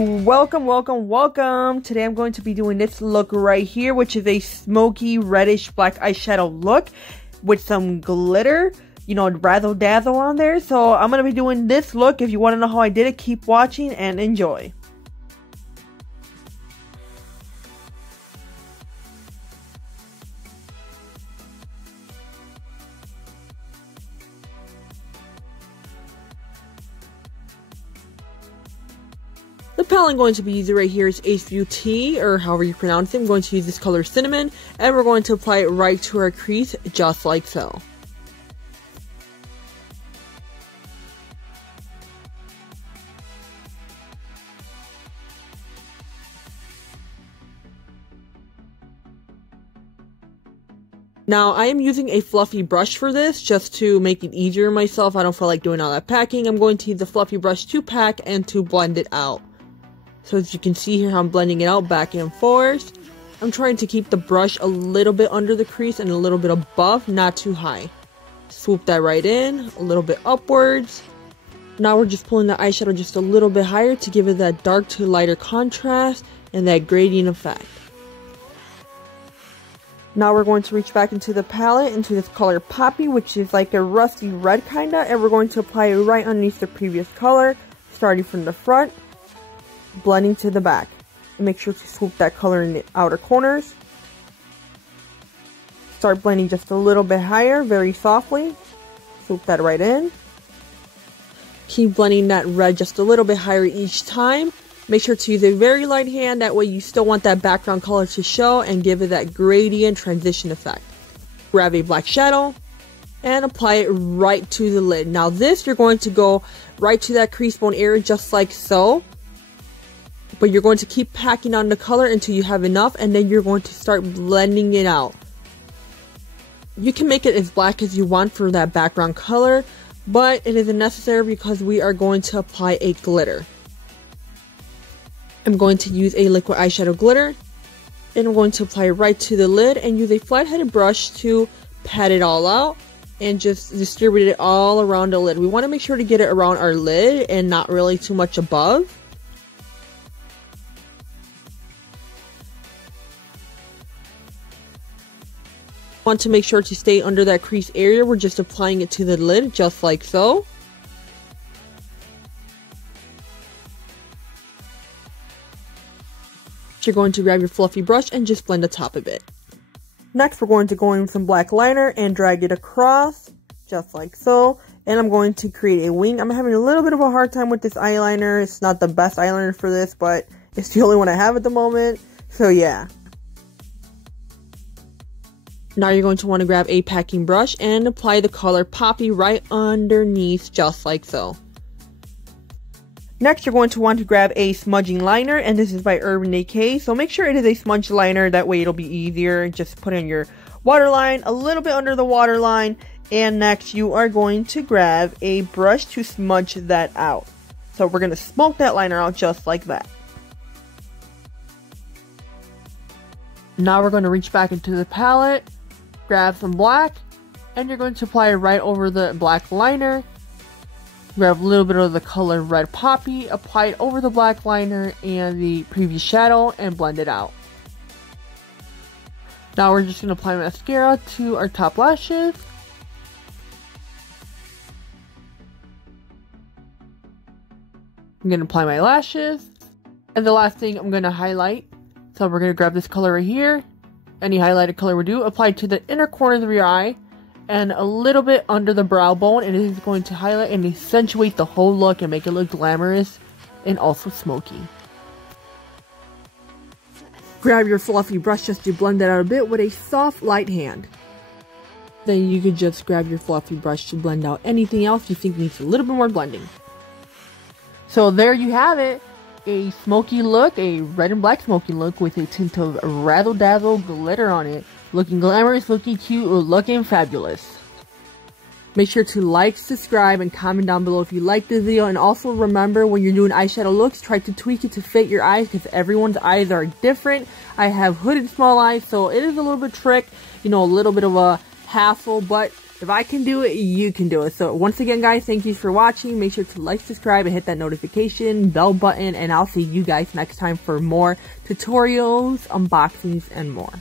Welcome, welcome, welcome. Today I'm going to be doing this look right here, which is a smoky reddish black eyeshadow look with some glitter, you know, razzle dazzle on there. So I'm going to be doing this look. If you want to know how I did it, keep watching and enjoy. The palette I'm going to be using right here is beaute, or however you pronounce it. I'm going to use this color Cinnamon, and we're going to apply it right to our crease, just like so. Now, I am using a fluffy brush for this, just to make it easier on myself. I don't feel like doing all that packing. I'm going to use the fluffy brush to pack and to blend it out. So as you can see here, how I'm blending it out back and forth. I'm trying to keep the brush a little bit under the crease and a little bit above, not too high. Swoop that right in, a little bit upwards. Now we're just pulling the eyeshadow just a little bit higher to give it that dark to lighter contrast and that gradient effect. Now we're going to reach back into the palette, into this color Poppy, which is like a rusty red kinda, and we're going to apply it right underneath the previous color, starting from the front, blending to the back. And make sure to swoop that color in the outer corners. Start blending just a little bit higher, very softly. Swoop that right in. Keep blending that red just a little bit higher each time. Make sure to use a very light hand, that way you still want that background color to show and give it that gradient transition effect. Grab a black shadow and apply it right to the lid. Now this, you're going to go right to that crease bone area just like so. But you're going to keep packing on the color until you have enough, and then you're going to start blending it out. You can make it as black as you want for that background color, but it isn't necessary because we are going to apply a glitter. I'm going to use a liquid eyeshadow glitter, and I'm going to apply it right to the lid and use a flat-headed brush to pat it all out and just distribute it all around the lid. We want to make sure to get it around our lid and not really too much above. Want to make sure to stay under that crease area. We're just applying it to the lid just like so. You're going to grab your fluffy brush and just blend the top of it. Next, we're going to go in with some black liner and drag it across just like so. And I'm going to create a wing. I'm having a little bit of a hard time with this eyeliner. It's not the best eyeliner for this, but it's the only one I have at the moment. So yeah. Now you're going to want to grab a packing brush and apply the color Poppy right underneath, just like so. Next, you're going to want to grab a smudging liner, and this is by Urban Decay. So make sure it is a smudge liner, that way it'll be easier. Just put in your waterline, a little bit under the waterline, and next you are going to grab a brush to smudge that out. So we're going to smoke that liner out just like that. Now we're going to reach back into the palette. Grab some black, and you're going to apply it right over the black liner. Grab a little bit of the color Red Poppy, apply it over the black liner and the previous shadow, and blend it out. Now we're just going to apply mascara to our top lashes. I'm going to apply my lashes. And the last thing, I'm going to highlight. So we're going to grab this color right here. Any highlighted color will do. Apply it to the inner corners of your eye and a little bit under the brow bone, and it is going to highlight and accentuate the whole look and make it look glamorous and also smoky. Grab your fluffy brush just to blend that out a bit with a soft light hand. Then you can just grab your fluffy brush to blend out anything else you think needs a little bit more blending. So there you have it. A smoky look, a red and black smoky look with a tint of razzle dazzle glitter on it. Looking glamorous, looking cute, looking fabulous. Make sure to like, subscribe, and comment down below if you like this video. And also remember, when you're doing eyeshadow looks, try to tweak it to fit your eyes, because everyone's eyes are different. I have hooded small eyes, so it is a little bit trick, you know, a little bit of a hassle, but If I can do it, you can do it. So once again, guys, thank you for watching. Make sure to like, subscribe, and hit that notification bell button. And I'll see you guys next time for more tutorials, unboxings, and more.